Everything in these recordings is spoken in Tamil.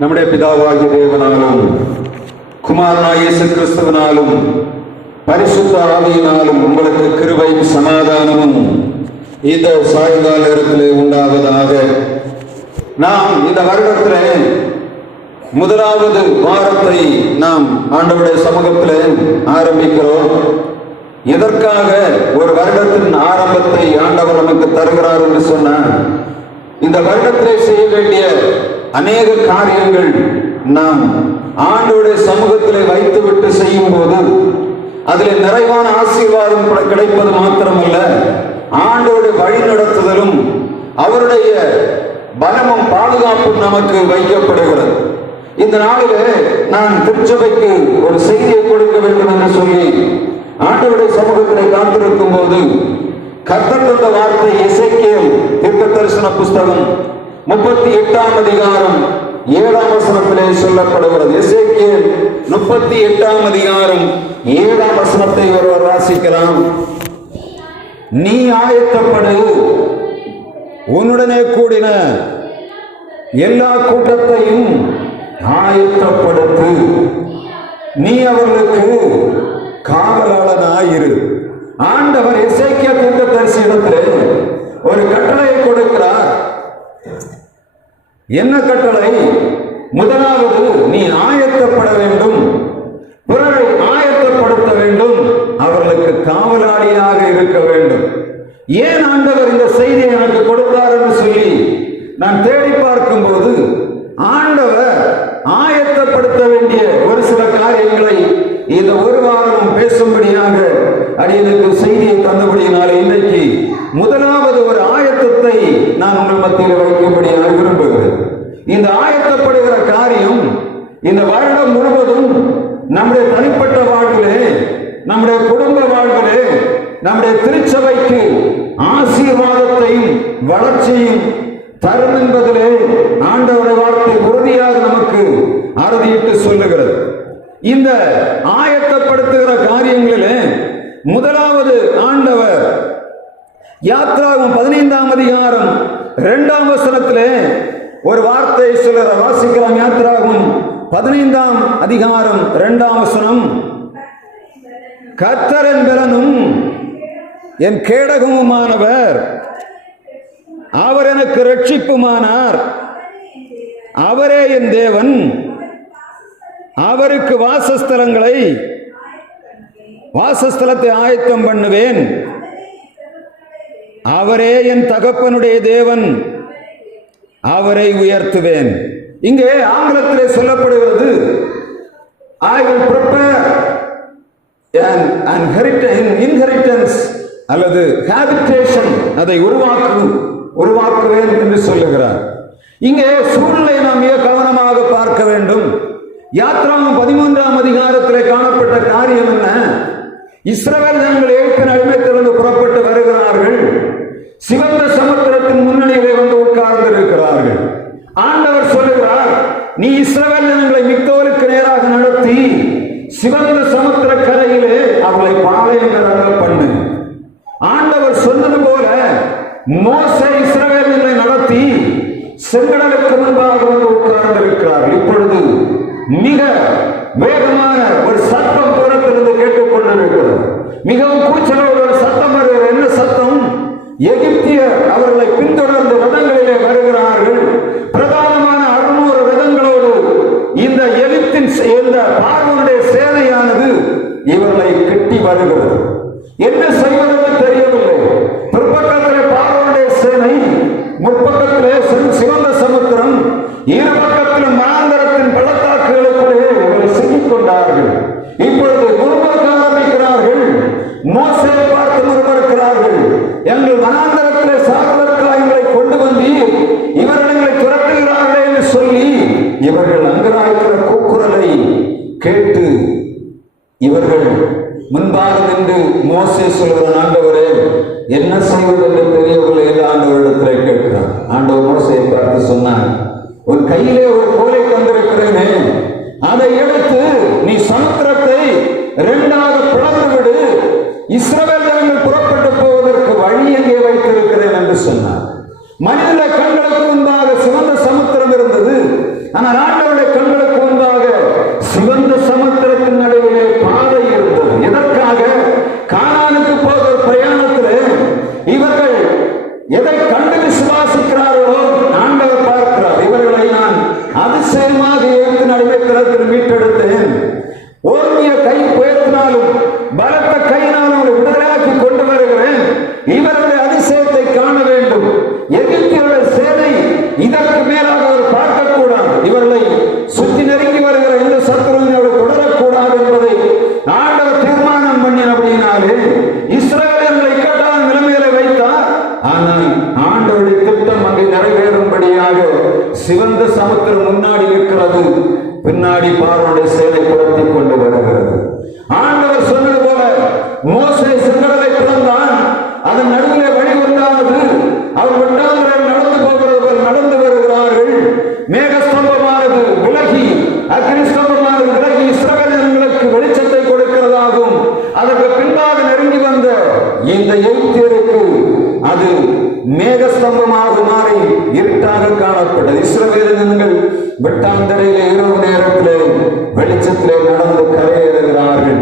நம்முடைய பிதாவாகிய தேவனாலும் குமாரனாகிய இயேசு கிறிஸ்துவினாலும் பரிசுத்த ஆவியினாலும் உங்களுக்கு கிருபையும் சமாதானமும் இந்த சாயங்கால நேரத்திலே உண்டாவதாக. நாம் இந்த வருடத்திலே முதலாவது வாரத்தை நாம் ஆண்டவருடைய சமூகத்திலே ஆரம்பிக்கிறோம். எதற்காக ஒரு வருடத்தின் ஆரம்பத்தை ஆண்டவர் நமக்கு தருகிறார் என்று சொன்னார், இந்த வருடத்திலே செய்ய வேண்டிய அநேக காரியங்கள் நாம் ஆண்டவருடைய சமூகத்திலே வைத்துவிட்டு செய்யும் போது அதில் நிறைவான ஆசீர்வாதம் கிடைப்பது மாத்திரமல்ல, ஆண்டவருடைய வழி நடத்துதலும் அவருடைய பலமும் பாதுகாப்பும் நமக்கு வைக்கப்படுகிறது. இந்த நாளிலே நான் திருச்சபைக்கு ஒரு செய்தியை கொடுக்க வேண்டும் என்று சொல்லி ஆண்டவருடைய சமூகத்திலே காத்திருக்கும் போது கர்த்தர் தந்த வார்த்தை எசேக்கியேல் தீர்க்கதரிசன புஸ்தகம் 38ஆம் அதிகாரம் 7ஆம் வசனத்திலே சொல்லப்படுகிறது. எசேக்கியேல் 38ஆம் அதிகாரம் 7ஆம் வசனத்தை ஒருவர் வாசிக்கலாம். நீ ஆயத்தப்படு, உன்னுடனே கூடின எல்லா கூட்டத்தையும் ஆயத்தப்படுத்து, நீ அவர்களுக்கு காவலாளனாயிரு. ஆண்டவர் எசேக்கியா தீர்க்கதரிசியிடத்திலே ஒரு கட்டளையை கொடுக்கிறார். என்ன கட்டளை? முதலாவது, நீ ஆயத்தப்பட வேண்டும், பிறரை ஆயத்தப்படுத்த வேண்டும், அவர்களுக்கு காவலாளியாக இருக்க வேண்டும். ஏன் ஆண்டவர் இந்த செய்தியை எனக்கு கொடுத்தார் என்று சொல்லி நான் தேடி பார்க்கும் போது ஆண்டவர் ஆயத்தப்படுத்த வேண்டிய ஒரு சில காரியங்களை இந்த ஒரு வாரமும் பேசும்படியாக அடியனுக்கு செய்தியை தந்தபடியினாலே இன்றைக்கு முதலாவது ஒரு ஆயத்தத்தை நான் உங்கள் மத்தியில் வைக்கும்படியாக விரும்புகிறேன். இந்த ஆயத்தப்படுகிற காரியம் இந்த வருடம் முழுவதும் நம்முடைய தனிப்பட்ட வாழ்விலே, நம்முடைய குடும்ப வாழ்விலே, நம்முடைய திருச்சபைக்கு ஆசீர்வாதத்தையும் வளர்ச்சியும் தரும் என்பதிலே ஆண்டவருடைய வார்த்தை உறுதியாக நமக்கு அறுதியிட்டு சொல்லுகிறது. இந்த ஆயத்தப்படுத்துகிற காரியங்களிலே முதலாவது ஆண்டவர் யாத்ராகமம் 15ஆம் அதிகாரம் 2ஆம் வசனத்திலே ஒரு வார்த்தை சொல்லுற வாசிக்கலாம். யாத்ராகமம் 15ஆம் அதிகாரம் 2ஆம் வசனம், கர்த்தர் என் பலனும் என் கேடகமுமானவர், அவர் எனக்கு ரட்சிப்புமானார், அவரே என் தேவன், அவருக்கு வாசஸ்தலத்தை ஆயத்தம் பண்ணுவேன், அவரே என் தகப்பனுடைய தேவன், அவரை உயர்த்துவேன். இங்கே ஆங்கிலத்திலே சொல்லப்படுகிறது, I will prepare an inheritance அல்லது habitation, அதை உருவாக்குவேன் என்று சொல்லுகிறார். இங்கே சூழ்நிலை நாம் மிக கவனமாக பார்க்க வேண்டும். யாத்ராகமம் 13ஆம் அதிகாரத்திலே காணப்பட்ட காரியம் என்ன? இஸ்ரவேல் ஜனங்கள் எகிப்தின் அடிமைத்தனத்திலிருந்து புறப்பட்டு வருகிறார்கள். சிவந்த சமுத்திரத்தின் முன்னணியிலே வந்து உட்கார்ந்து இருக்கிறார்கள். ஆண்டவர் சொல்லுகிறார், நீ இஸ்ரவேல் ஜனங்களை மிக்தோலுக்கு நேராக நடத்தி சிவந்த சமுத்திர கரையிலே அவளை பாளையங்களாக பண்ணு. ஆண்டவர் சொன்னது போல மோசே இஸ்ரவேல் ஜனங்களை நடத்தி செங்கடலுக்கு முன்பாக வந்து உட்கார்ந்து இருக்கிறார்கள். இப்பொழுது மிக வேகமான ஒரு சத்தம் புறத்திலிருந்து கேட்டுக்கொண்டிருக்கிறது. மிகவும் கூச்சலோடு ஒரு சத்தம் வருகிறது. என்ன சத்தம்? எகிப்தியர் அவர்களை பின்தொடர்ந்து ரதங்களிலே வருகிறார்கள். பிரதானமான 600 ரதங்களோடு இந்த எகிப்தின் பார்வோனுடைய சேனையானது இவர்களை கட்டி வருகிறது. என்ன செய்வதென்று தெரியவில்லை. பிற்பக்கத்திலே பார்வோனுடைய சேனை, முற்பக்கத்திலே சிவந்த சமுத்திரம், இரு பக்கத்திலும் மனாந்தரத்தின் பள்ளத்தாக்குகளுக்குள்ளே இவர்கள் சிக்கிக் கொண்டார்கள். இப்பொழுது முறுமுறுக்க ஆரம்பிக்கிறார்கள். மோசேயை பார்த்து முறுமுறுக்கிறார்கள், எங்கள் வனாந்தரத்திலே சாகுவதற்காக எங்களை கொண்டு வந்து இவர்களை துரத்துகிறார்கள் என்று சொல்லி இவர்கள் அங்கராய்க்கிற கூக்குரலை கேட்டு இவர்கள் முன்பாக நின்று மோசே சொல்கிற, ஆண்டவரே என்ன செய்வது என்று தெரியவில்லை என்று ஆண்டவரிடத்திலே கேட்கிறார். ஆண்டவர் மோசேயை பார்த்து சொன்னார், உன் கையிலே ஒரு கோலை தந்திருக்கிறேனே, அதை எடுத்து நீ சமுத்திரத்தை 2ஆக பிளந்து விடு, இஸ்ரவேல் ஜனங்கள் புறப்பட்டு போவதற்கு வழி எங்கே வைத்திருக்கிறேன் என்று சொன்னார். மனித கண்களுக்கு முன்பாக சிவந்த சமுத்திரம் இருந்தது. ஆனால் ஆண்டவர் முன்னாடி நிற்கிறது, பின்னாடி பார்வோனுடைய சேலை புரட்டி கொண்டு வருகிறது. ஆண்டவர் சொன்னது போல மோசே செங்கடலை பிளந்தான், அதன் நடுவிலே வழி உண்டானது. அவர் வெட்டாந்தரையில் நடந்து போகிறது போல் நடந்து வருகிறார்கள். மேகஸ்தம்பமானது விலகி, அக்னி ஸ்தம்பமானது விலகி இஸ்ரவேல் ஜனங்களுக்கு வெளிச்சத்தை கொடுக்கிறதாகும். அதற்கு பின்பாக நெருங்கி வந்த இந்த எகிப்தியருக்கு அது மேகஸ்தம்பமாக மாறி இருட்டாக காணப்பட்டது. இஸ்ரவேல் ஜனங்கள் வெட்டாந்தரையிலே இரவு நேரத்திலே வெளிச்சத்திலே நடந்து கரையேறுகிறார்கள்.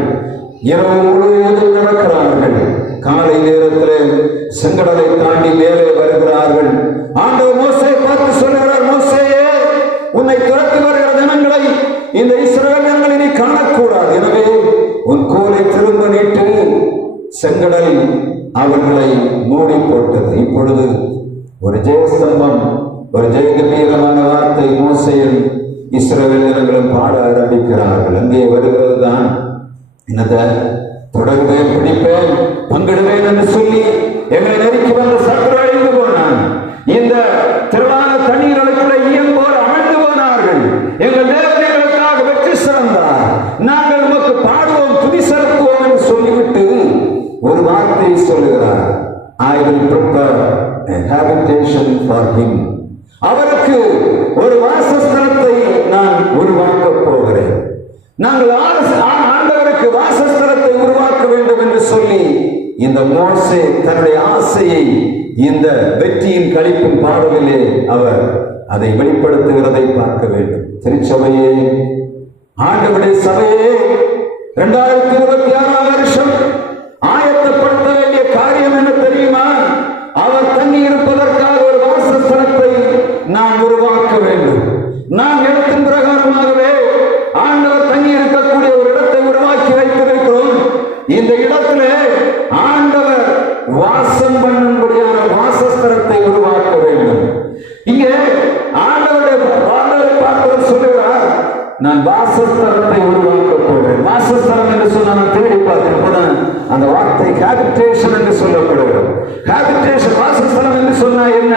இரவு முழுவதும் நடக்கிறார்கள். காலை நேரத்திலே செங்கடலை தாண்டி மேலே வருகிறார்கள். ஆண்டவர் மோசேயை பார்த்து சொல்லுகிறார், மோசேயே, உன்னை துரத்தி வருகிற ஜனங்களை, இந்த இஸ்ரவேல் ஜனங்களை நீ காணக்கூடாது. எனவே உன் கோலை திரும்ப நீட்டு. செங்கடல் அவர்களை மூடி போட்டது. இப்பொழுது ஒரு ஜெயஸ்தம்பம், ஒரு ஜெயகம்பீரமான வார்த்தை மோசேயும் இஸ்ரவேல் ஜனங்களும் பாட ஆரம்பிக்கிறார்கள். அங்கே வருகிறது தான் என்னத தொடர்வேன், பிடிப்பேன், பங்கிடுவேன் என்று சொல்லி எங்களை நெருக்கி வந்த சத்துரு அழிந்து போனான். இந்த திரளான தண்ணீர்களுக்குள்ள இயம்போர் அமிழ்ந்து போனார்கள். எங்கள் தேவதைகளுக்காக வெற்றி சிறந்தார். நாங்கள் உமக்கு பாடுவோம், துதி செலுத்துவோம் என்று சொல்லிவிட்டு ஒரு வார்த்தையை சொல்லுகிறார். I will prepare a habitation for him. அவருக்கு ஒரு வாசஸ்தலத்தை நான் உருவாக்கப் போகிறேன். நாங்கள் ஆண்டவருக்கு வாசஸ்தலத்தை உருவாக்க வேண்டும் என்று சொல்லி இந்த மோசே தன்னுடைய ஆசையை இந்த வெற்றியின் களிப்பின் பாடலிலே அவர் அதை வெளிப்படுத்துகிறதை பார்க்க வேண்டும். திருச்சபையே, ஆண்டவருடைய சபையே, 2026 வருஷம் ஆயத்தப்படுத்த வேண்டிய காரியம் என்ன தெரியுமா? அவர் தங்கி இருப்பதற்காக ஒரு வாசஸ்தலத்தை நாம் உருவாக்க வேண்டும். நாம் இடத்தின் பிரகாரமாகவே ஆண்டவர் தங்கி இருக்கக்கூடிய ஒரு இடத்தை உருவாக்கி வைத்திருக்கிறோம். இந்த இடத்திலே ஆண்டவர் வாசம் பண்ணும்படியான வாசஸ்தலத்தை உருவாக்க வேண்டும். இங்கே ஆண்டவரை பார்ப்பவர் சொல்லுகிறார், நான் வாசஸ்தலத்தை உருவாக்க போகிறேன். வாசஸ்தலம் என்று சொன்ன நான் தேடி பார்த்தேன். அந்த வார்த்தை ஹேபிடேஷன் என்று சொல்லப்படுகிறது. ஹேபிடேஷன், வாசஸ்தலம் என்று சொன்னா என்ன?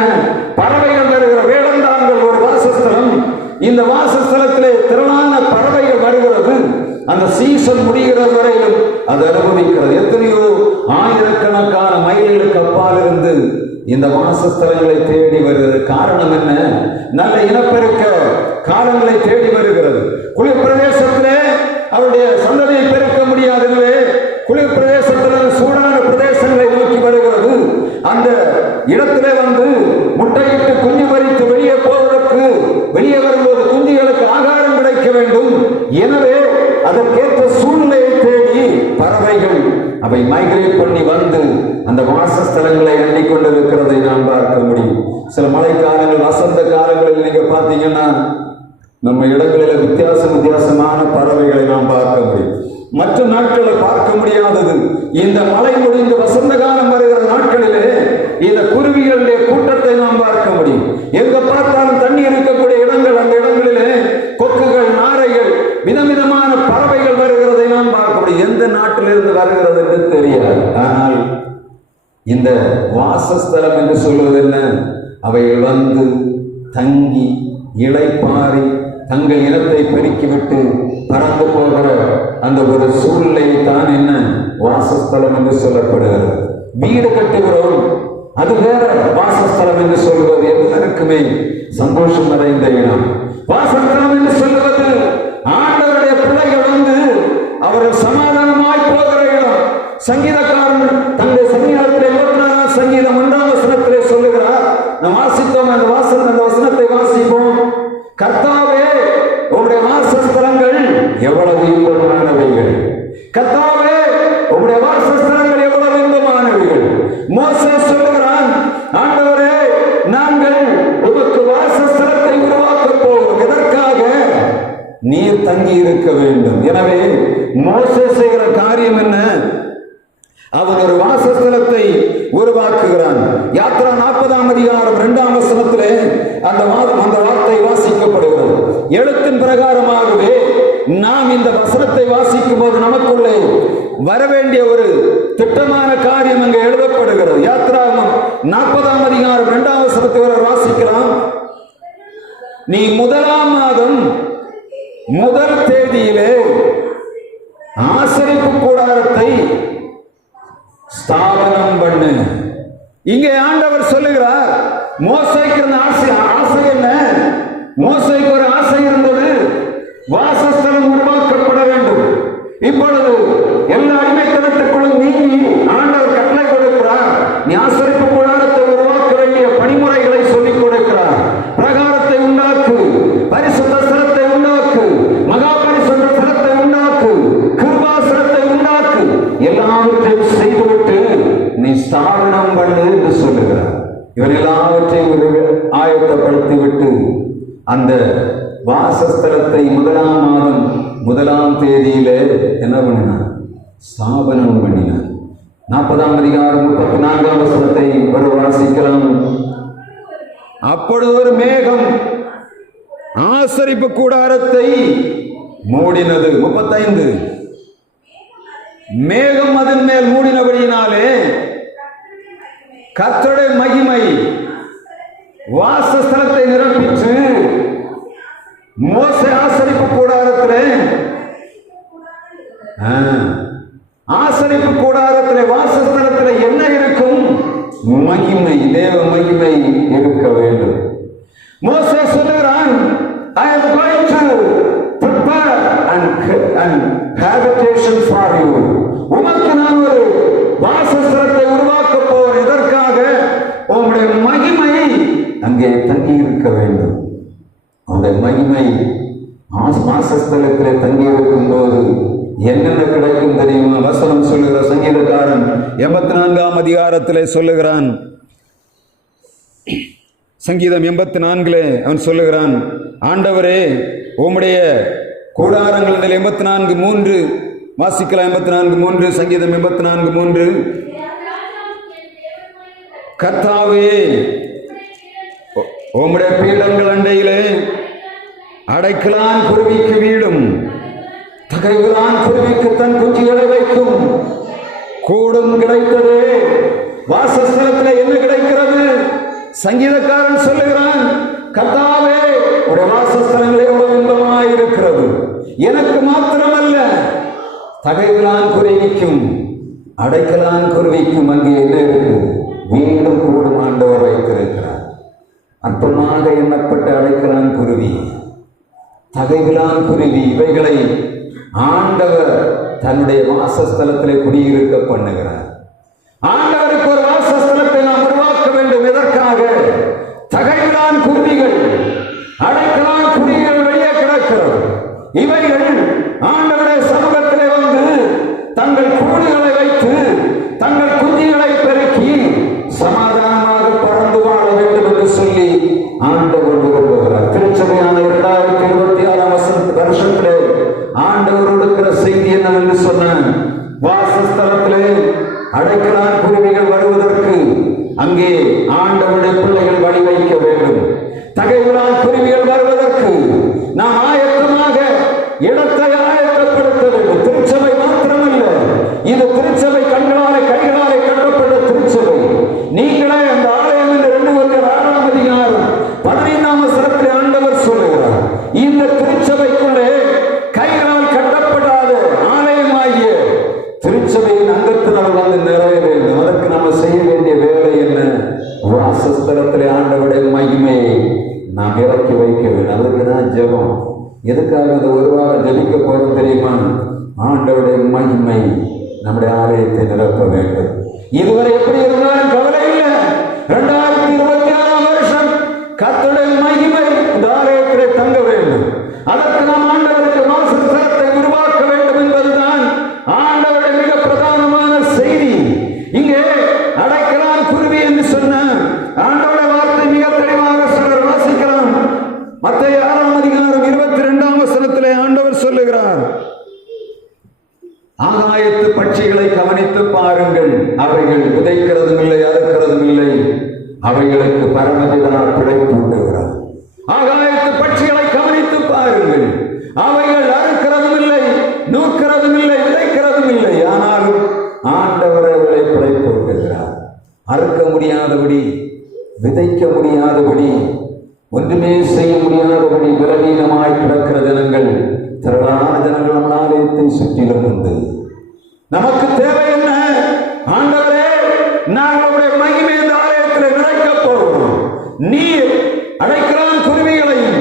பறவைகள் வருகிற வேடந்தாங்கள் ஒரு வாசஸ்தலம். இந்த வாசஸ்தலத்திலே திரளான பறவைகள் வருகிறது. அந்த சீசன் முடிகிறது வரையிலும் அது அனுபவிக்கிறது. எத்தனையோ ஆயிரக்கணக்கான மைல்களுக்கு அப்பால் இருந்து இந்த வாசஸ்தலங்களை தேடி வருகிறது. காரணம் என்ன? நல்ல இனப்பெருக்க காலங்களை தேடி வருகிறது. குளிர் பிரதேசத்திலே அவருடைய சந்ததியை பெருக்க முடியாது. எனவே குளிர் பிரதேசத்தில் சூடான பிரதேசங்களை நோக்கி வருகிறது. அந்த இடத்திலே வந்து முட்டையிட்டு குஞ்சு பறித்து வெளியே போவதற்கு, வெளியே வரும்போது குஞ்சுகளுக்கு ஆகாரம் கிடைக்க வேண்டும். எனவே அதற்கேற்ற சூழ்நிலையை தேடி பறவைகள் அவை மைக்ரேட் பண்ணி வந்து அந்த வாசஸ்தலங்களை எண்ணிக்கொண்டிருக்கிறதை நாம் பார்க்க முடியும். சில மழைக்காலங்கள், வசந்த காலங்களில் நீங்க பார்த்தீங்கன்னா நம்ம இடங்களில் வித்தியாசமான பறவைகளை நாம் பார்க்க முடியும். மற்ற நாட்களில் பார்க்க முடியாதது. இந்த மழை முடிந்து வசந்த காலம் வருகிற நாட்களிலே இந்த குருவிகளுடைய கூட்டத்தை நாம் பார்க்க முடியும். எங்க பார்த்தாலும் தண்ணி இருக்கக்கூடிய இடங்கள், அந்த இடங்களிலே கொக்குகள், நாரைகள், விதவிதமான பறவைகள் வருகிறதை நாம் பார்க்க முடியும். எந்த நாட்டிலிருந்து வருகிறது என்று தெரியாது. ஆனால் இந்த வாசஸ்தலம் என்று சொல்வது என்ன? அவைகள் வந்து தங்கி இளைப்பாரி தங்கள் இனத்தை பெருக்கிவிட்டு பறந்து போகிற அந்த ஒரு சூழ்நிலை தான் என்ன வாசஸ்தலம் என்று சொல்லப்படுகிறது. வீடு கட்டுகிறோம், அது வேற. வாசஸ்தலம் என்று சொல்வது எல்லாருக்குமே சந்தோஷம் நிறைந்த இடம். வாசஸ்தலம் என்று சொல்வது ஆண்டவருடைய பிள்ளைகள் வந்து அவர்கள் சமாதானமாய் போகிற இடம். சங்கீதக்காரன் தன்னுடைய சங்கீதத்திலே 24 சங்கீதம் 1ஆம் வசனத்திலே சொல்லுகிறார். நாம் வாசித்தோம், அந்த வசனத்தை வாசிப்போம். கர்த்தாவே, உம்முடைய வாசஸ்தலங்கள் எவ்வளவு இன்பமானவைகள். கர்த்தாவே, உம்முடைய வாசஸ்தலங்கள் எவ்வளவு இன்பமானவைகள். மோசே சொல்லுகிறான், ஆண்டவரே, நாங்கள் உமக்கு வாசஸ்தலத்தை உருவாக்க போகிறோம். எதற்காக? நீர் தங்கி இருக்க வேண்டும். எனவே மோசே செய்கிற காரியம் என்ன? அவன் ஒரு வாசஸ்தலத்தை உருவாக்குகிறான். யாத்ரா 40ஆம் அதிகாரம் 2ஆம் வசனத்திலே அந்த வார்த்தை வாசிக்கப்படுகிறது. எழுத்தின் பிரகாரமாகவே நாம் இந்த வசனத்தை வாசிக்கும் போது நமக்குள்ளே வரவேண்டிய ஒரு திட்டமான காரியம் அங்கே எழுதப்படுகிறது. யாத்ரா 40ஆம் அதிகாரம் 2ஆம் வசனத்தை வாசிக்கலாம். நீ 1ஆம் மாதம் முதல் தேதியிலே ஆசரிப்பு கூடாரத்தை ஸ்தாபனம் பண்ணு. இங்கே ஆண்டவர் சொல்லுகிறார், மோசேக்கு ஆசை என்ன? மோசேக்கு ஒரு ஆசை இருந்தது, வாசஸ்தலம் உருவாக்கப்பட வேண்டும். இப்பொழுது எல்லா அடிமைத்தனத்துக்குள்ளும் நீங்கி ஆண்டவர் கட்டளை கொடுக்கிறார், நீ ஆசரிப்பு கூடாரத்தை உருவாக்க வேண்டிய பணிமுறைகளை சொல்லிக் கொடுக்கிறார். பிரகாரத்தை உண்டாக்கு, பரிசுத்த ஸ்தலத்தை உண்டாக்கு, மகா பரிசுத்த ஸ்தலத்தை உண்டாக்கு, கிருபாசனத்தை உண்டாக்கு, எல்லாவற்றையும் செய்துவிட்டு நீ ஸ்தாபனம் பண்ணு என்று சொல்லுகிறார். இவர் எல்லாவற்றையும் ஆயத்தப்படுத்திவிட்டு அந்த வாசஸ்தலத்தை 1ஆம் மாதம் 1ஆம் தேதியிலே என்ன பண்ணினார்? ஸ்தாபனம் பண்ணினார். 40ஆம் அதிகாரம் 34ஆம் வசனத்தை ஒரு வாசிக்கலாம். அப்பொழுது ஒரு மேகம் ஆசரிப்பு கூடாரத்தை மூடினது. 35 மேகம் அதன் மேல் மூடினபடியினாலே கர்த்தருடைய மகிமை வாசஸ்தலத்தை நிரப்பிற்று. மோசே ஆசரிப்பு கூடாரத்திலே வாசஸ்தலத்திலே என்ன இருக்கும்? மகிமை, தேவ மகிமை இருக்க வேண்டும். மோசே சொல்லுகிறான், I am going to prepare and habitation for you. உமக்கு நான் ஒரு வாசஸ்தலத்தை உருவாக்க போறேன். எதற்காக? உம்முடைய மகிமை அங்கே தங்கி இருக்க வேண்டும். அவருடைய மகிமை வாசஸ்தலத்தில் தங்கி இருக்கும் போது என்னென்ன கிடைக்கும் தெரியுமா? வசனம் சொல்லுகிற சங்கீதக்காரன் 84ஆம் அதிகாரத்திலே சொல்லுகிறான். சங்கீதம் 84 அவன் சொல்லுகிறான், ஆண்டவரே உம்முடைய கூடாரங்கள் 84:3 வாசிக்கலாம். 84:3 சங்கீதம் 84:3 கர்த்தாவே உம்முடைய பீடங்கள் அண்டையிலே அடைக்கலான் குருவிக்கு வீடும், தகைவிலான் குருவிக்கு தன் குஞ்சுகளை வைக்கும் கூடும் கிடைத்தது. வாசஸ்தலத்தில் என்ன கிடைக்கிறது? சங்கீதக்காரன் சொல்லுகிறான், கர்த்தாவே உடைய வாசஸ்தலங்களே எவ்வளவு இன்பமாயிருக்கிறது. எனக்கு மாத்திரமல்ல, தகைவிலான் குருவிக்கும் அடைக்கலான் குருவிக்கும் அங்கே என்ன இருக்கு? வீடும் கூடும் ஆண்டவர் வைத்திருக்கிறார். அற்பமாக எண்ணப்பட்ட அடைக்கலான் குருவி, தகைவிலான் குருவி, இவைகளை ஆண்டவர் தன்னுடைய வாசஸ்தலத்திலே குடியிருக்க பண்ணுகிறார். ஆண்டவருக்கு ஒரு வாசஸ்தலத்தை நாம் உருவாக்க வேண்டும். எதற்காக? தகைவிலான் குருவிகள், அடைக்கலான் குருவிகள் வெளியே கிடக்கிறது. இவைகள் ஆண்டவருடைய சமூகத்திலே வந்து தங்கள் கூடுகளை வைத்து தங்கள் குஞ்சுகளை பெருக்கி சமாதானமாக பறந்து வாழ வேண்டும் என்று சொல்லி ஆண்டவர் விரும்புகிறார். திருச்சபையான 2026ஆம் வருஷத்திலே ஆண்டவர் கொடுக்கிற செய்தி என்னவென்று சொன்ன, வாசஸ்தலத்திலே அடைக்கலான் குருவிகள் வருவதற்கு அங்கே ஆண்டவருடைய பிள்ளைகள் வழி வைக்க வேண்டும். தகைவிலான் குருவிகள் வருவதற்கு நாம் ஆயத்தமாக இடத்தை ஆயத்தப்படுத்த வேண்டும். திருச்சபை மாத்திரமல்ல, இது திருச்சபை கண்களாலே கைகளாலே கட்டப்பட்ட திருச்சபை. நீங்களே அந்த ஆலயம் என்று 2 அதிகாரம் 15ஆம் வசனத்தில் ஆண்டவர் சொல்லுகிறார், இந்த திருச்சபைக்குள்ளே கைகளால் கட்டப்படாத ஆலயமாகிய திருச்சபையின் அங்கத்தினர் வந்து நிறைய வேண்டும். அதற்கு நம்ம செய்ய வேண்டிய வேலை என்ன? வாசஸ்தலத்திலே ஆண்டவருடைய மகிமையை நாம் இறக்கி வைக்க வேண்டும். அதுக்கு தான் ஜெபம். எதுக்காக இந்த ஒரு வாரம் ஜெபிக்க போறோம் தெரியுமா? ஆண்டவருடைய மகிமை நம்முடைய ஆலயத்தை நிரப்ப வேண்டும். இதுவரை எப்படி இருந்தாலும் கவலை இல்லை. 2026ஆம் வருஷம் கர்த்தருடைய மகிமை இந்த ஆலயத்திலே தங்க வேண்டும். அதற்கு நாம் ஆண்டவருக்கு வாசஸ்தலத்தை உருவாக்க வேண்டும் என்பதுதான் ஆண்டவருடைய மிக பிரதானமான செய்தி. இங்கே அடைக்கலான் குருவி என்று சொன்ன ஆண்டவருடைய வார்த்தை மிக தெளிவாக சிலர் வாசிக்கலாம். மத்தேயு 6ஆம் அதிகாரம் 22ஆம் வசனத்திலே ஆண்டவர் சொல்லுகிறார், ஆகாயத்து பட்சிகளை கவனித்து பாருங்கள், அவைகள் விதைக்கிறதும் இல்லை, அறுக்கிறதும் இல்லை, அவைகளுக்கு பரமபிதா பிழைப்பு உண்டுகிறார். ஆகாயத்து பட்சிகளை கவனித்து பாருங்கள், அவைகள் அறுக்கிறதும் இல்லை, நூக்கிறதும் இல்லை, விதைக்கிறதும் இல்லை, ஆனாலும் ஆண்டவர் அவர்களை பிழைப்பு உண்டுகிறார். அறுக்க முடியாதபடி, விதைக்க முடியாதபடி ஒன்றுமே செய்ய முடியாதபடி பலவீனமாய் கிடக்கிற ஜனங்கள், திரளான ஜனங்கள் நம் ஆலயத்தை சுற்றிலும் உண்டு. நமக்கு தேவை என்ன? ஆண்டவரே, நாங்களுடைய மகிமை இந்த ஆலயத்தில் நிறைக்கப் போகிறோம். நீர் அடைக்கலான் குருவிகளையும்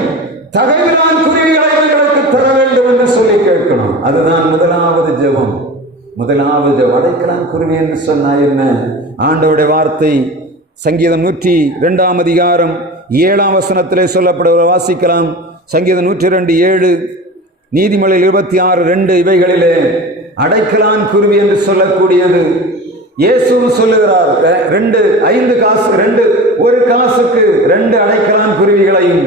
தகைவிலான் குருவிகளையும் எங்களுக்கு தர வேண்டும் என்று சொல்லி கேட்கணும். அதுதான் முதலாவது ஜெபம். முதலாவது அடைக்கலான் குருவி என்று சொன்னா என்ன? ஆண்டவருடைய வார்த்தை சங்கீதம் 102 அதிகாரம் 7 வசனத்திலே சொல்லப்படுகிற வாசிக்கலாம். சங்கீதம் 102:7, நீதிமொழிகள் 26:2 இவைகளிலே அடைக்கலான் குருவி என்று சொல்லக்கூடியது இயேசுவும் சொல்லுகிறார். 5 காசு, ஒரு காசுக்கு 2 அடைக்கலான் குருவிகளையும்.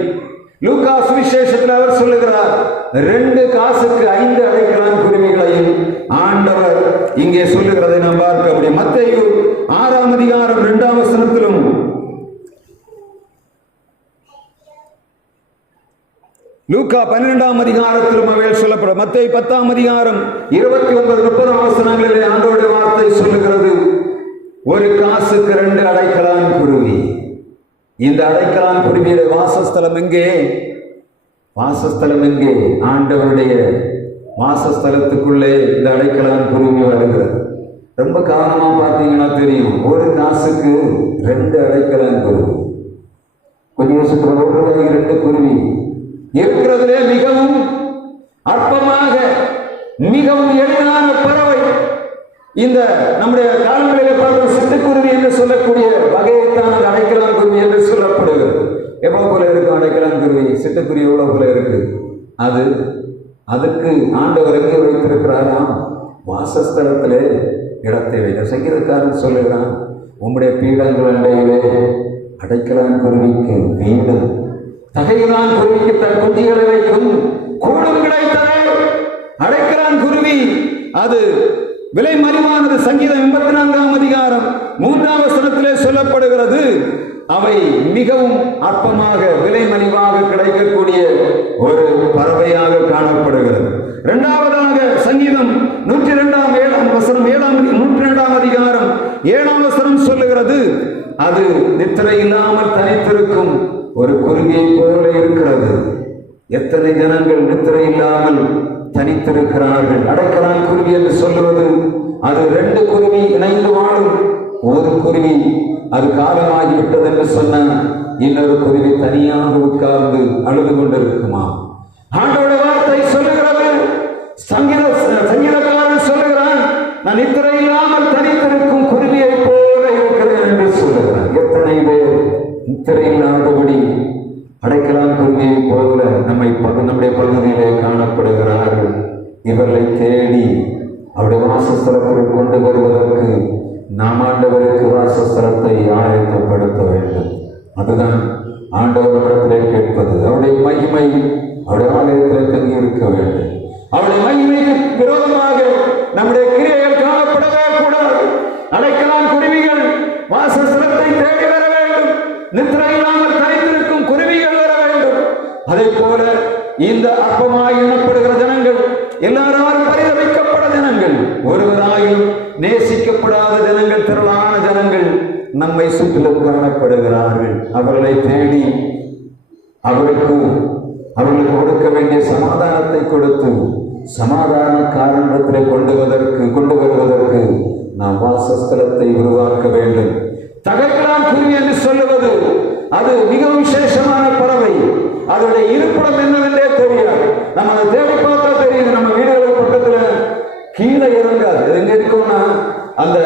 லூக்கா சுவிசேஷத்தில் அவர் சொல்லுகிறார் 2 காசுக்கு 5 அடைக்கலான் குருவிகளையும் ஆண்டவர் இங்கே சொல்லுகிறதை நாம் பார்க்க முடியும். மத்தேயு 6 அதிகாரம் 2 வசனத்திலும், லூக்கா 12 அதிகாரத்திலும் அவைகள் சொல்லப்படும். மத்தேயு 10 அதிகாரம் 29-30 வசனங்களிலே ஆண்டவருடைய வார்த்தை சொல்லுகிறது, ஒரு காசுக்கு 2 அடைக்கலான் குருவி. இந்த அடைக்கலான் குருவியுடைய வாசஸ்தலம் எங்கே? வாசஸ்தலம் எங்கே? ஆண்டவருடைய வாசஸ்தலத்துக்குள்ளே இந்த அடைக்கலான் குருவி வருகிறது. ரொம்ப கவனமா பார்த்தீங்கன்னா தெரியும், ஒரு காசுக்கு 2 அடைக்கலான் குருவி. கொஞ்சம் வருஷத்துல 2 குருவி இருக்கிறதுலே மிகவும் அற்பமாக, மிகவும் எளிதான பறவை. இந்த நம்முடைய காலங்களிலே பார்த்த சிட்டுக்குருவி என்று சொல்லக்கூடிய வகையைத்தான் அடைக்கலான் குருவி என்று சொல்லப்படுகிறது. எவ்வளவு போல இருக்கும் அடைக்கலான் குருவி? சிட்டுக்குருவி எவ்வளவு போல இருக்கு? அதுக்கு ஆண்டவர் எங்கே வைத்திருக்கிறாராம்? வாசஸ்தலத்திலே இடத்தை வைக்க. சங்கீதக்காரன் சொல்லுகிறான், உம்முடைய பீடங்கள் அண்டையிலே அடைக்கலான் குருவிக்கு வீடும், தகையிலான் குருவிக்கு தன் குஞ்சுகளை வைக்கும் கூடும் கிடைத்ததே. அடைக்கலான் குருவி அது விலை மலிவானது. சங்கீதம் 84 அதிகாரம் 3 வசனத்திலே சொல்லப்படுகிறது, அவை மிகவும் அற்பமாக விலை மலிவாக கிடைக்கக்கூடிய ஒரு பறவையாக காணப்படுகிறது. இரண்டாவதாக சங்கீதம் 102 அதிகாரம் 7 வசனம் சொல்லுகிறது, அது நித்திரை இல்லாமல் தனித்திருக்கும் ஒரு குருவியை போல இருக்கிறது. எத்தனை ஜனங்கள் நித்திரை இல்லாமல் தனித்திருக்கிறார்கள். அடைக்கலான் குருவி என்று சொல்லுவது அது 2 குருவி இணைந்து வாழும். ஒரு குருவி அது காலமாகிவிட்டது என்று சொன்ன இன்னொரு குருவி தனியாக உட்கார்ந்து அழுது கொண்டிருக்குமா? ஆண்டவருடைய வார்த்தை சொல்லுகிறது, சங்கீதக்காரன் சொல்லுகிறான், நான் நித்திரை இல்லாமல் தனித்திருக்கும் குருவியை போல இருக்கிறேன் என்று சொல்லுகிறான். எத்தனை பேர் நித்திரை இல்லாதபடி அடைக்கலான் குருவியை போல நம்முடைய பகுதியிலே காணப்படுகிறார்கள். இவர்களை தேடி அவருடைய வாசஸ்தலத்தில் கொண்டு வருவதற்கு நாம் ஆண்டவருக்கு வாசஸ்தலத்தை ஆயத்தப்படுத்த வேண்டும். அதுதான் ஆண்டவரிடத்திலே கேட்பது. அவருடைய மகிமை அவருடைய ஆலயத்தில் தங்கி இருக்க வேண்டும். அவருடைய மகிமைக்கு விரோதமாக நம்முடைய கிரியைகள் காணப்படவே கூடாது. அடைக்கலான் குருவிகள் வாசஸ்தலத்தை தேடி வர வேண்டும். நித்திரை இல்லாமல் தனித்திருக்கும் குருவிகள் வர வேண்டும். அதை போல இந்த அற்பமாய் எண்ணப்படுகிற ஜனங்கள், எல்லாராலும் பரிதவிக்கப்பட ஜனங்கள், ஒருவராயும் நேசிக்கப்படாத ஜனங்கள், திரளான ஜனங்கள் நம்மை சுற்றிலும் காணப்படுகிறார்கள். அவர்களை தேடி அவர்களுக்கு கொடுக்க வேண்டிய சமாதானத்தை கொடுத்து சமாதான காரணத்தில் கொண்டு வருவதற்கு நாம் வாசஸ்தலத்தை உருவாக்க வேண்டும். தகைக்கலான் குருவி என்று சொல்லுவது அது மிகவும் விசேஷமான பறவை. அதனுடைய இருப்பிடம் என்னவென்றே தெரியாது. நம்ம அதை தேடி பார்த்தா தெரியுது. நம்ம வீடுகளுக்கு பக்கத்துல கீழே இறங்காது. எங்க இருக்கும்னா அந்த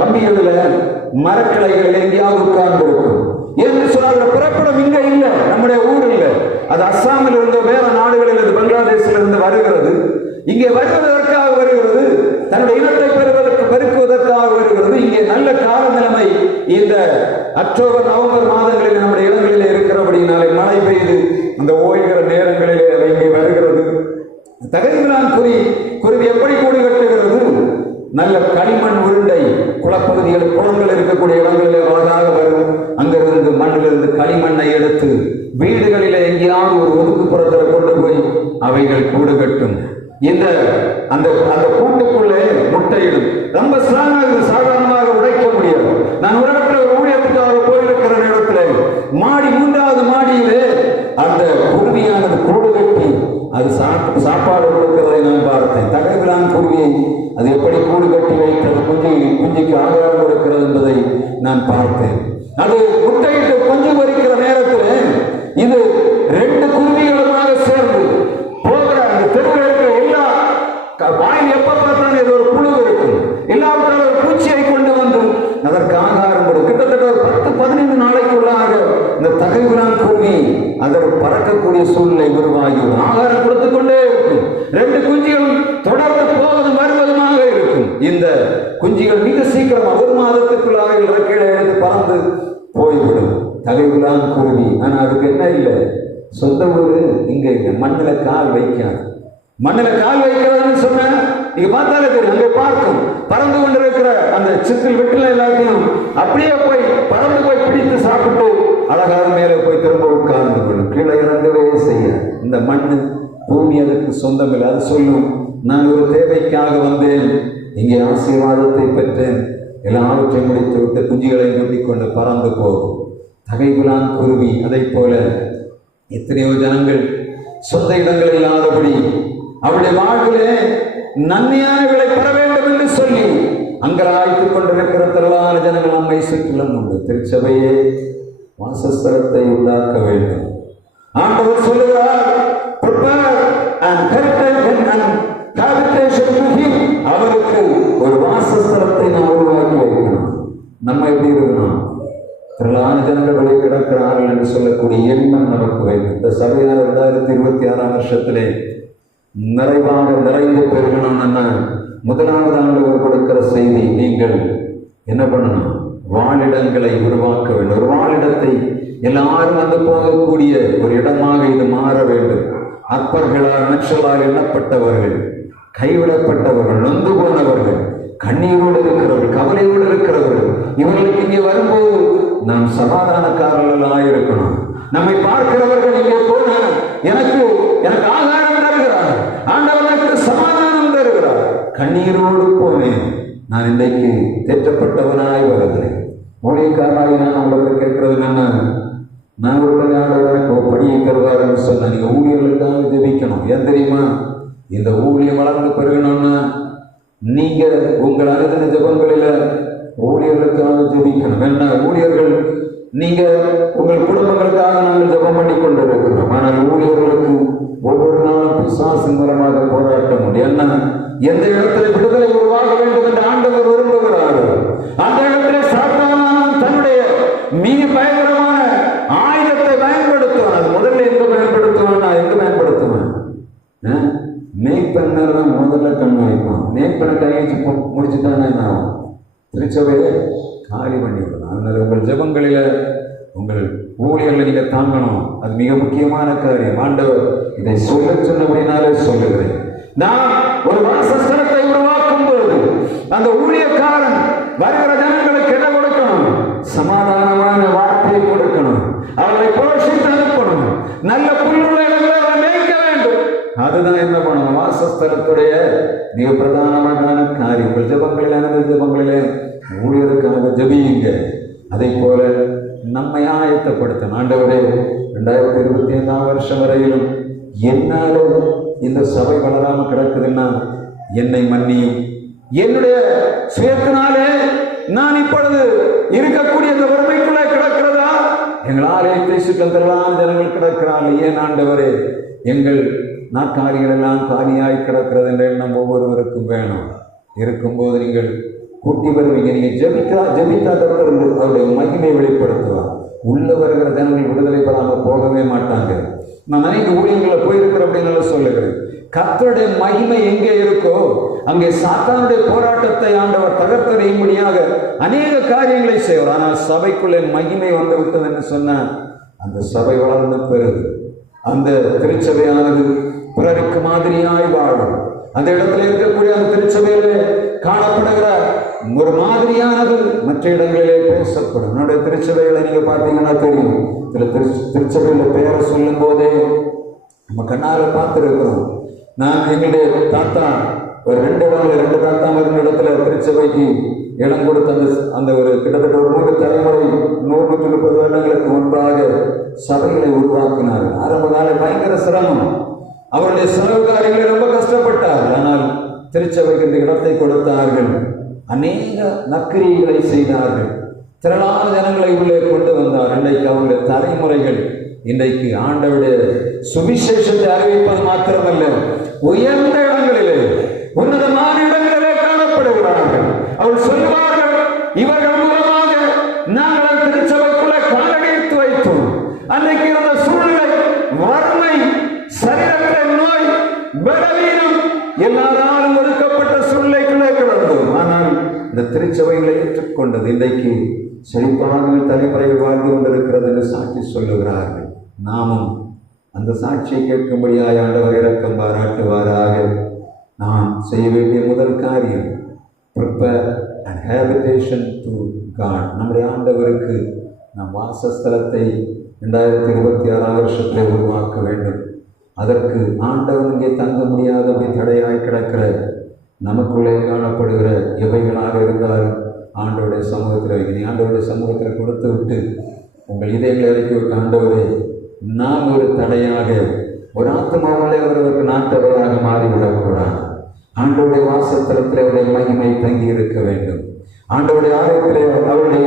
கம்பிகளில் மரக்கிளைகள் எங்கேயாவது உட்கார்ந்து இருக்கும். என்று சொன்னால் பிறப்பிடம் இங்க இல்லை, நம்முடைய ஊர் இல்லை. அது அஸ்ஸாமில் இருந்து, வேற நாடுகளில் இருந்து, பங்களாதேஷில் இருந்து வருகிறது. இங்கே வருவதற்காக வருகிறது, தன்னுடைய இனத்தை பெருக்குவதற்காக வருகிறது. இங்கே நல்ல கால நிலைமை இந்த அக்டோபர் நவம்பர் மாதங்களில் நம்முடைய இடங்களில் இருக்கிறபடினாலே மழை பெய்து அந்த ஓய்கிற நேரங்களிலே இங்கே வருகிறது. தகைவிலான் குருவி எப்படி கூடு கட்டுகிறது? நல்ல களிமண் உருண்டை குளப்பகுதிகள், குளங்கள் இருக்கக்கூடிய இடங்களிலே அழகாக வரும். அங்கிருந்து மண்ணிலிருந்து களிமண்ணை எடுத்து வீடுகளிலே எங்கேயாவது ஒரு ஒதுக்குப்புறத்தில் கொண்டு போய் அவைகள் கூடு கட்டும். அந்த கூட்டுக்குள்ளே முட்டையிடும். ரொம்ப ஸ்ட்ராங்காக, சாதாரணமாக உடைக்க முடியாது. நான் ஒரு இடத்துல ஒரு ஊழியத்துக்காக போயிருக்கிற இடத்துல 3வது மாடியில் உருவாகி ஆகாரம் கொடுத்துக் கொண்டே இருக்கும். 2 குஞ்சுகளும் தொடர்ந்து போவதும் வருவதுமாக இருக்கும். இந்த குஞ்சுகள் மிக சீக்கிரமாக 1 மாதத்துக்குள்ளாக இறக்கையில எடுத்து பறந்து போய்விடும். தகைகுலான் குருவி. ஆனா அதுக்கு என்ன இல்லை, சொந்த ஊரு இங்க மண்ணில் கால் வைக்காது. மண்ணில் கால் வைக்கிறதுன்னு சொன்ன நீங்க பார்த்தாலே தெரியும். அங்கே பார்க்கும் பறந்து கொண்டிருக்கிற அந்த சித்தில் வெட்டில எல்லாத்தையும் அப்படியே போய் பறந்து போய் பிடித்து சாப்பிட்டு அழகாக மேலே போய் திரும்ப உட்கார்ந்து கொள்ளும். கீழே இறங்கவே செய்ய இந்த மண்ணு பூமி அதுக்கு சொந்தம் இல்லை. அது சொல்லும், நான் ஒரு தேவைக்காக வந்தேன், இங்கே ஆசீர்வாதத்தை பெற்றேன், எல்லாவற்றையும் முடித்து விட்டு குஞ்சுகளை கொண்டு பறந்து போகும். தகைகுலான் குருவி. அதை போல எத்தனையோ ஜனங்கள் சொந்த இடங்கள் இல்லாதபடி அவருடைய வாழ்விலே நன்மையானவர்களை பெற வேண்டும் என்று சொல்லி அங்கலாய்த்துக் கொண்டிருக்கிற திரளான ஜனங்கள் நம்மை சுற்றிலும் உண்டு. திருச்சபையே வாசஸ்தலத்தை உண்டாக்க வேண்டும். ஆண்டவர் சொல்லுகிறார், அவருக்கு ஒரு வாசஸ்தலத்தை நாம் உருவாக்கி வைக்கணும். நம்ம எப்படி இருக்கணும்? திரளான ஜனங்கள் வெளியே கிடக்கிறார்கள் என்று சொல்லக்கூடிய எண்ணம் நமக்கு வேண்டும். இந்த சபையார் 2026ஆம் வருஷத்திலே நிறைவாக நிறைந்து பெருகணும்னா முதலாவது ஆண்டவர் கொடுக்கிற செய்தி, நீங்கள் என்ன பண்ணணும்? வாழிடங்களை உருவாக்க வேண்டும். ஒரு வாழிடத்தை எல்லாரும் வந்து போகக்கூடிய ஒரு இடமாக இது மாற வேண்டும். அற்பர்களால் நச்சலால் எண்ணப்பட்டவர்கள், கைவிடப்பட்டவர்கள், நொந்து போனவர்கள், கண்ணீரோடு இருக்கிறவர்கள், கவலையோடு இருக்கிறவர்கள், இவர்களுக்கு இங்கே வரும்போது நாம் சமாதானக்காரர்களாக இருக்கணும். நம்மை பார்க்கிறவர்கள் இங்கே போன எனக்கு ஆகாரம் தருகிறார், ஆண்டவனுக்கு சமாதானம் தருகிறார், கண்ணீரோடு போவேன். நான் இன்றைக்கு தேற்றப்பட்டவனாய் வருகிறேன். ஊழியக்காரனாகி நான் உங்களுக்கு கேட்கிறது என்னன்னா, நான் ஒரு ஆண்டவனுக்கு பணியை தருவாருன்னு சொன்ன நீங்க ஊழியர்களுக்காக ஜெபிக்கணும். ஏன் தெரியுமா? இந்த ஊழியம் வளர்ந்து பெருகணும்னா நீங்க உங்கள் அனுதின ஜெபங்களில ஊழியர்களுக்காக ஜெபிக்கணும். என்ன ஊழியர்கள், நீங்க உங்கள் குடும்பங்களுக்காக நாங்கள் ஜெபம் பண்ணி கொண்டிருக்கிறோம். ஆனால் ஊழியர்களுக்கு ஒவ்வொரு நாளும் பிசாசின் மூலமாக போராட்டம் உண்டு. என்ன, எந்த இடத்துல விடுதலை உருவாக வேண்டும் என்று ஆண்டவர் விரும்புகிறார்கள், அந்த இடத்துல சாத்தானானவன் தன்னுடைய மிக பயங்கரமான ஆயுதத்தை பயன்படுத்துவான். அது முதல்ல எங்க பயன்படுத்துவான்? எங்க பயன்படுத்துவான்? மேய்ப்பெண்ணர் தான் முதல்ல கண் வைப்பான். மேய்ப்பனை கை வச்சு முடிச்சுட்டானே நான் திருச்சபையை காலி பண்ணி விடலாம். அதனால உங்கள் ஜெபங்களில உங்கள் ஊழியர்களை நீங்க தாங்கணும். அது மிக முக்கியமான காரியம். ஆண்டவர் இதை சொன்னபடினாலே சொல்லுகிறேன். நான் ஒரு வாசஸ்தலத்தை உருவாக்கும் பொழுது அந்த ஊழியக்காரன் வருகிற ஜனங்களுக்கு என்ன கொடுக்கணும்? சமாதானமான வார்த்தையை கொடுக்கணும். அவர்களை போஷித்து அனுப்பணும். நல்ல புல்லுள்ள இடங்களை அவரை மேய்க்க வேண்டும். அதுதான் என்ன பண்ணணும்? வாசஸ்தலத்துடைய மிக பிரதானமான காரியம். உங்கள் ஜெபங்களில் ஜெபங்களிலே ஊழியருக்காக ஜெபியுங்க. அதை போல நம்மை ஆயத்தப்படுத்த ஆண்டவரே 2025ஆம் வருஷம் வரையிலும் என்னால இந்த சபை வளராமல் கிடக்குதுன்னா என்னை மன்னியும். என்னுடைய சுயத்தினாலே நான் இப்பொழுது இருக்கக்கூடிய இந்த வறுமைக்குள்ளே கிடக்கிறதா? எங்கள் ஆலயத்தை சுற்றலாம் ஜனங்கள் கிடக்கிறார்கள். ஏன் ஆண்டவரே, எங்கள் நாற்காலிகள் எல்லாம் காலியாய் கிடக்கிறது என்ற எண்ணம் ஒவ்வொருவருக்கும் வேணும். இருக்கும்போது நீங்கள் கூட்டி வருவீங்க. நீங்கள் ஜெபித்தா அவருடைய மகிமை வெளிப்படுத்துவார். உள்ள வருகிற ஜனங்கள் விடுதலை பெறாமல் போகவே மாட்டாங்க. நான் அனைத்து ஊழியங்களில் போயிருக்கிற அப்படின்னு சொல்லுகிறேன். கர்த்தருடைய மகிமை எங்கே இருக்கோ அங்கே சாத்தானுடைய போராட்டத்தை ஆண்டவர் தகர்த்தறியும்படியாக அநேக காரியங்களை செய்வார். ஆனால் சபைக்குள்ளே மகிமை வந்து விட்டது என்று சொன்னால் அந்த சபை வளர்ந்து பெறுது. அந்த திருச்சபையானது பிறருக்கு மாதிரியாய் வாழும். அந்த இடத்துல இருக்கக்கூடிய அந்த திருச்சபையிலே காணப்படுகிற ஒரு மாதிரியானது மற்ற இடங்களிலே பேசப்படும். என்னுடைய திருச்சபைகளை நீங்க பார்த்தீங்கன்னா தெரியும். திருச்சபையில பெயரை சொல்லும் போதே நம்ம கண்ணால பார்த்துருக்கிறோம். நான் எங்களுடைய தாத்தா ஒரு 2 தாத்தா இடத்துல திருச்சபைக்கு இடம் கொடுத்த அந்த ஒரு கிட்டத்தட்ட ஒரு 3 தலைமுறை 130 வருடங்களுக்கு முன்பாக சபைகளை உருவாக்கினார். ஆரம்ப கால பயங்கர சிரமம். அவருடைய செலவு காரியங்களை ரொம்ப கஷ்டப்பட்டார்கள். ஆனால் திருச்சபைக்கு இந்த இடத்தை கொடுத்தார்கள். அநேக நற்கிரியைகளை செய்தார்கள். திரளான ஜனங்களை உள்ளே கொண்டு வந்தார். இன்றைக்கு அவருடைய தலைமுறைகள் இன்றைக்கு ஆண்டவருடைய சுவிசேஷத்தை அறிவிப்பது மாத்திரமல்ல, உயர்ந்த இடங்களிலே உன்னதமான இடங்களிலே காணப்படுகிறார்கள். அவர் சொல்வார்கள், இவர்கள் மூலமாக நாங்கள் திருச்சபைக்குள்ள காலடித்து வைத்தோம். அன்றைக்கு இருந்த சூழ்நிலை, வறுமை, பலவீனம், எல்லாராலும் ஒதுக்கப்பட்ட சூழ்நிலைக்குள்ளே கிடந்தோம். ஆனால் இந்த திருச்சபைகளை ஏற்றுக்கொண்டது இன்றைக்கு செழிப்பான தலைமுறைகள் வாழ்ந்து கொண்டிருக்கிறது என்று சாட்சி சொல்லுகிறார்கள். நாமும் அந்த சாட்சியை கேட்கும்படியாக ஆண்டவர் இரக்கம் பாராட்டுவாராக. நாம் செய்ய வேண்டிய முதல் காரியம் prepare and habitation to God. நம்முடைய ஆண்டவருக்கு நாம் வாசஸ்தலத்தை 2026 வருஷத்திலே உருவாக்க வேண்டும். அதற்கு ஆண்டவர் இங்கே தங்க முடியாதபடி தடையாய் கிடக்கிற நமக்குள்ளே காணப்படுகிற எவைகளாக இருந்தாலும் ஆண்டவருடைய சமூகத்தில் வைக்கிறேன். ஆண்டவருடைய சமூகத்தில் கொடுத்து விட்டு உங்கள் இதயங்களை இறக்கி விட்டு, ஆண்டவரே, நாம் ஒரு தடையாக, ஒரு ஆத்மாவிலே ஒருவருக்கு நாட்டவராக மாறிவிடக்கூடாது. ஆண்டவருடைய வாசஸ்தலத்திலே அவருடைய மகிமை தங்கி இருக்க வேண்டும். ஆண்டவருடைய ஆலயத்திலே அவருடைய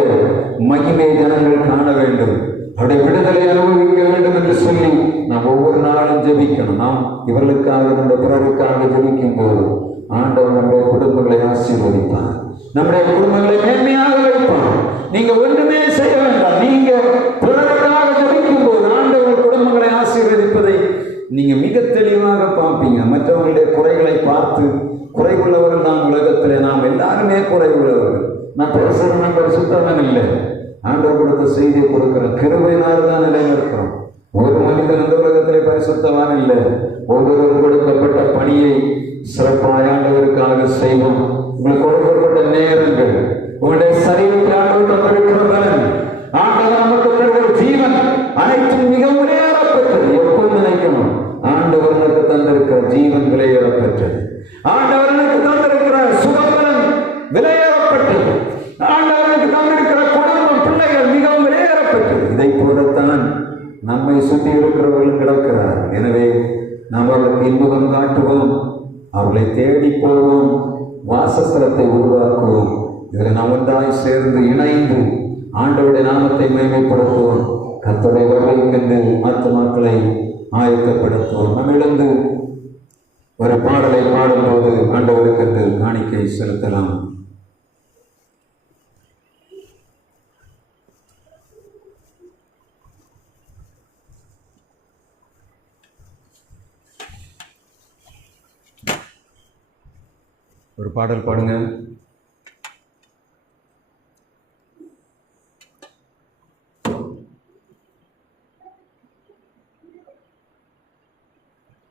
மகிமை ஜனங்கள் காண வேண்டும். அவருடைய விடுதலை அனுபவிக்க வேண்டும் என்று சொல்லி நாம் ஒவ்வொரு நாளும் ஜெபிக்கணும். நாம் இவர்களுக்காக, நம்முடைய பிறருக்காக ஜெபிக்கும் போது ஆண்டவர் நம்முடைய குடும்பங்களை ஆசீர்வதிப்பார், நம்முடைய குடும்பங்களை மேன்மையாக வைப்பார். நீங்க ஒன்றுமே செய்ய வேண்டாம். நீங்க பிறருக்காக ஜெபிக்கும் போது ஆண்டவர் குடும்பங்களை ஆசீர்வதிப்பதை நீங்க மிக தெளிவாக பார்ப்பீங்க. மற்றவர்களுடைய குறைகளை பார்த்து, குறைவுள்ளவர்கள் நாம் உலகத்திலே, நாம் எல்லாருமே குறைவுள்ளவர்கள். நான் பேசுகிற நம்பர் சுத்தவன் இல்லை. ஆண்டவர் கொடுத்த செய்தியை கொடுக்கிறோம். கிருபையினால் தான் நிலைநிற்கிறோம். ஒரு மனிதன் இந்த உலகத்திலே பரிசுத்தவான் இல்லை. ஒவ்வொருவரும் கொடுக்கப்பட்ட பணியை சிறப்பாக ஆண்டவருக்காக செய்வோம். உங்களுக்கு கொடுக்கப்பட்ட நேரங்கள், உங்களுடைய சரீரத்தில் ஆண்டவர் தந்திருக்கிற பலன், ஆண்டவர் நமக்கு தருகிற ஜீவன் அனைத்தும் மிக விலையேறப்பட்டது. எப்போது நினைக்கணும், ஆண்டவர் எனக்கு தந்திருக்கிற ஜீவன் விலையேறப்பட்டது. ஆண்டவர் எனக்கு தந்திருக்கிற சுகபலன் விலையேறப்பட்டது. ஆண்டவருக்கு தந்திருக்கிற குடும்பம், பிள்ளைகள் மிகவும் விலையேறப்பட்டது. இதை போலத்தான் நம்மை சுற்றி இருக்கிறவர்களும் கிடக்கிறார். எனவே நாம் அவர்களுக்கு இன்பம் காட்டுவோம், அவர்களை தேடி போவோம், வாசஸ்தலத்தை உருவாக்குவோம். இதில் நாம் ஒன்றாய் சேர்ந்து இணைந்து ஆண்டவருடைய நாமத்தை மேன்மைப்படுத்துவோம். கர்த்தருடைய வருகைக்கென்று ஆத்துமாக்களை ஆயத்தப்படுத்துவோம். நம்மிடந்து ஒரு பாடலை பாடும்போது ஆண்டவருக்கென்று காணிக்கை செலுத்தலாம். ஒரு பாடல் பாடுங்க.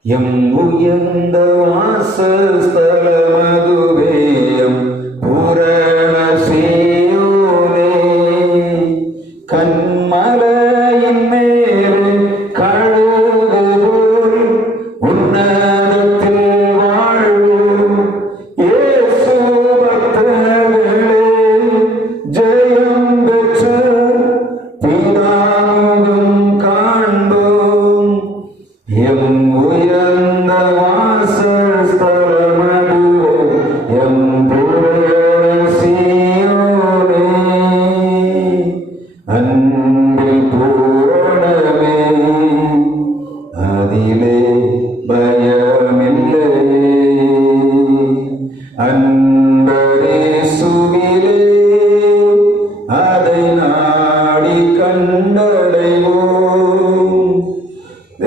எம் உயர்ந்த வாசஸ்தலமதுவேயம் பூரண சீயோனே, கண்மலையின் மேலே கழுகு போல் உன்னதத்தில் வாழ்வோம். இயேசு பக்தர்களே ஜெயம் பெற்று பிதாமுகம் காண்போம். எம் உயர்ந்த வாசஸ்தலமதுவே எம் பூரண சீயோனே, அன்பில் பூரணமே அதிலே பயமில்லை. அன்பரேசுவிலே அதை நாடி கண்டடைவோம்.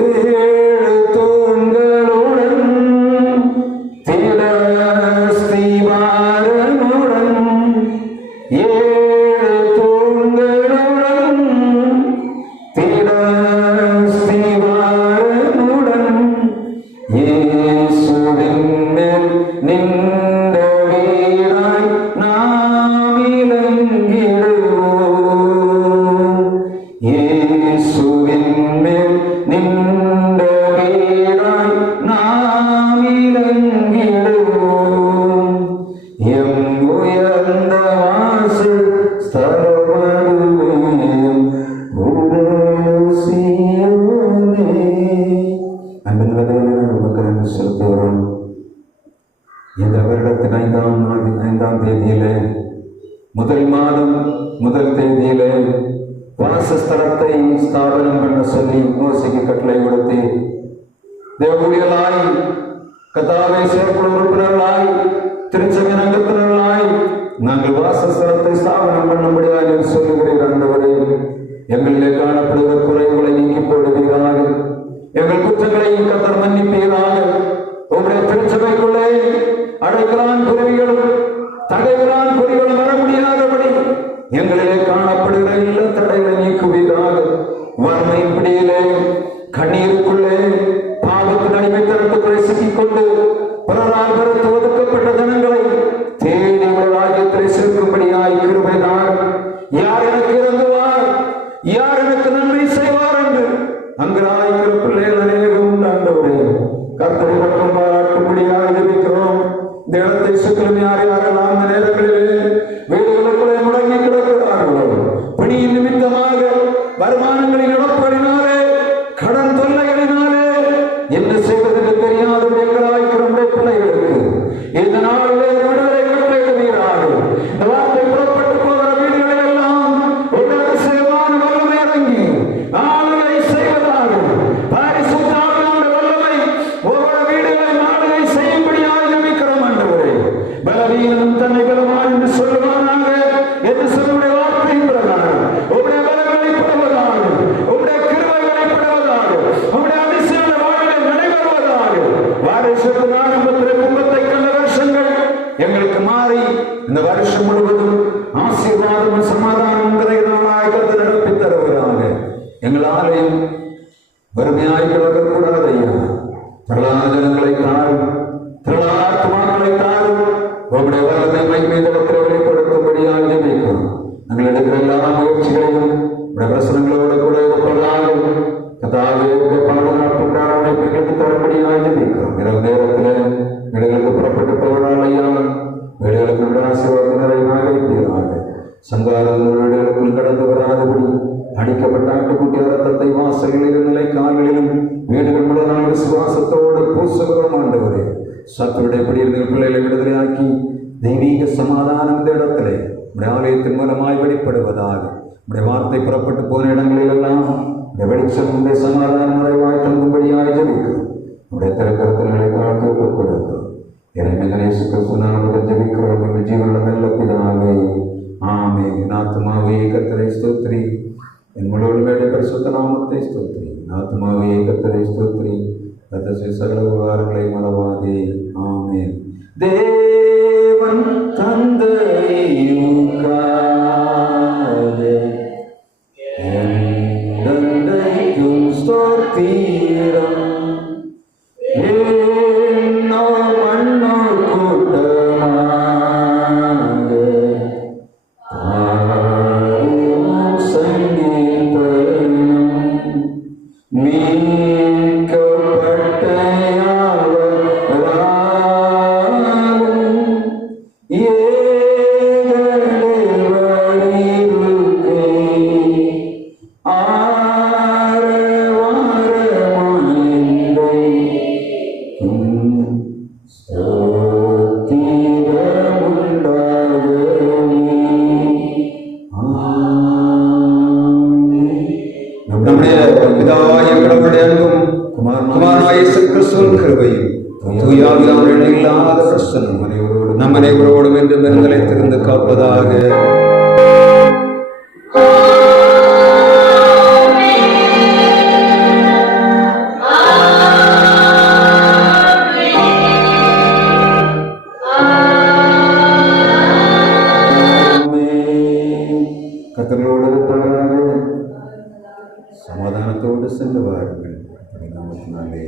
ஏழு தூண்களுடன் திடஸ்திவாரனுடன், ஏழு தூண்களுடன் திடஸ்திவாரனுடன், இயேசுவின் மேல் நின்ற வீராய் நாம் இலங்கிடுவோம். இயேசுவின் மேல் நின்ற வீராய் நாம் இலங்கிடுவோம். எம் உயர்ந்த வாசல் ஸ்தலமதுவேயம் பூரண சீயோனே. அன்பின் நமக்கு நன்றி செலுத்துகிறோம். இந்த வருடத்தின் 5ஆம் தேதியிலே, முதல் மாதம் 1 தேதியிலே வாசஸ்தலத்தை ஸ்தாபனம் பண்ண சொல்லி மோசேக்கு கட்டளை கொடுத்து, தேவஊழியர்களாய், கர்த்தாவே செயற்குழு உறுப்பினர்களாய், திருச்சபையின் அங்கத்தினர்களாய் நாங்கள் வாசஸ்தலத்தை ஸ்தாபனம் பண்ணும்படியாக சொல்லுகிறீர். ஆண்டவரே, எங்களிலே காணப்படுகிற குறைகளை நீக்கி போடுவீராக, எங்கள் குற்றங்களை கர்த்தர் மன்னிப்பீராக. கர்த்தரை மட்டும் பாராட்டும்படியாக ஜெபிக்கிறோம். இந்த இடத்தை சுற்றிலும் யார் யாரெல்லாம் இந்த நேரங்களிலே வீடுகளுக்குள்ளே முடங்கி கிடக்கிறார்களோ, பணியின் நிமித்தமாக, வருமானங்களின் இழப்புகளினாலே, கடன் தொல்லைகளினாலே என்ன செய்வதற்கு தெரியாத எங்களாய்க்கிற பிள்ளைகளுக்கு இந்த நாளிலே விடுதலை கட்டளையிடுவீராக. இந்த வார்த்தை புறப்பட்டு போகிற வீடுகளில் எல்லாம் ஒரு அதிசயமான வல்லமை இறங்கி ஆளுகை செய்வதாக, பரிசுத்த ஆவியானவருடைய வல்லமை ஒவ்வொரு வீடுகளை ஆளுகை செய்யும்படியாக ஜெபிக்கிறோம். ஆண்டவரே, பலவீனம் தன்னை பலவான் என்று சொல்லுவானாக என்று சொல்லுடைய வார்த்தையின் பிரகாரம் உம்முடைய பலம் வெளிப்படுவதாக, உம்முடைய கிருபை வெளிப்படுவதாக, உம்முடைய அதிசயமான வாழ்வில் நடைபெறுவதாக. வாரிசுக்கு ஆரம்பத்திலே கும்பத்தை கண்ட வருஷங்கள் எங்களுக்கு மாறி இந்த வருஷம் முழுவதும் ஆசீர்வாதம் சமாதானம் கருத்து நடப்பி தருகிறாங்க. எங்கள் ஆலயம் வறுமையாய் கிடக்கக்கூடாது ஐயா. திரளான ஜனங்களை தாரும், திரளான ஆத்மாக்களை தாரும், உங்களுடைய வல்லமை மகிமைதளத்தில் வெளிப்படுத்தும்படியாக ஜெபிக்கிறோம். நாங்கள் எடுக்கிற எல்லா முயற்சிகளையும் உடைய பிரசனங்களோடு கூட கொள்ளாமல் கதாவே பாதுகாப்பு அமைப்புகளுக்கு தரும்படியாக ஜெபிக்கிறோம். இரவு நேரத்தில் வீடுகளுக்கு புறப்பட்டு போவதால் ஐயா, வீடுகளுக்கு ஆசீர்வாதம் நிறைவாக வைப்பீராக. சங்காரம் வீடுகளுக்குள் கடந்து வராதபடி அடிக்கப்பட்ட ஆட்டுக்குட்டி ரத்தத்தை வாசல்களிலும் நிலை கால்களிலும் வீடுகள் முழுவதும் விசுவாசத்தோடு பூசுகிறோம். ஆண்டவரே, சத்துருடைய பிடியில் பிள்ளைகளை விடுதலையாக்கி தெய்வீக சமாதானம் இந்த இடத்திலே உடைய ஆலயத்தின் மூலமாய் வெளிப்படுவதாக. உடைய வார்த்தை புறப்பட்டு போன இடங்களில் எல்லாம் வெளிச்சம் உடைய சமாதான முறைவாய் தங்கும்படியாக ஜெபிக்கிறோம். உடைய திறக்கருத்தல்களை காத்து கொடுக்கிறோம். இறைமகனேசு கிறிஸ்து நாமத்தில் ஜெபிக்கிறோம் எங்கள் ஜீவனுள்ள நல்ல பிதாவே, ஆமென். ஆத்துமாவே கர்த்தரை ஸ்தோத்திரி, என் முழு வேலை பரிசுத்த நாமத்தை ஸ்தோத்திரி. ஆத்துமாவே கர்த்தரை ஸ்தோத்திரி, கர்த்தர் சகல உபகாரங்களை மறவாதே. ஆமென். தேவன் தந்தையும் காதே தந்தைக்கும் ஸ்தோத்திரம். என்னோ மண்ணோ கூட்டமாக பாடும் சங்கீதம் மீட்கப்பட்ட யாவராலும் ஏகலில் வழிருக்கே ஆரவாரமாயில்லை நம்முடைய பிதாவாகிய கடவுளுடைய அன்பும் குமாரனாகிய இயேசு கிறிஸ்துவின் கிருபையும் தூய ஆவியானவரின் இல்லாத பிரசன்னம் நம் அனைவரோடும் என்று நிலைத்திருந்து காப்பதாக. கர்த்தரோடு சமாதானத்தோடு சென்று வாருங்கள். நாமத்தினாலே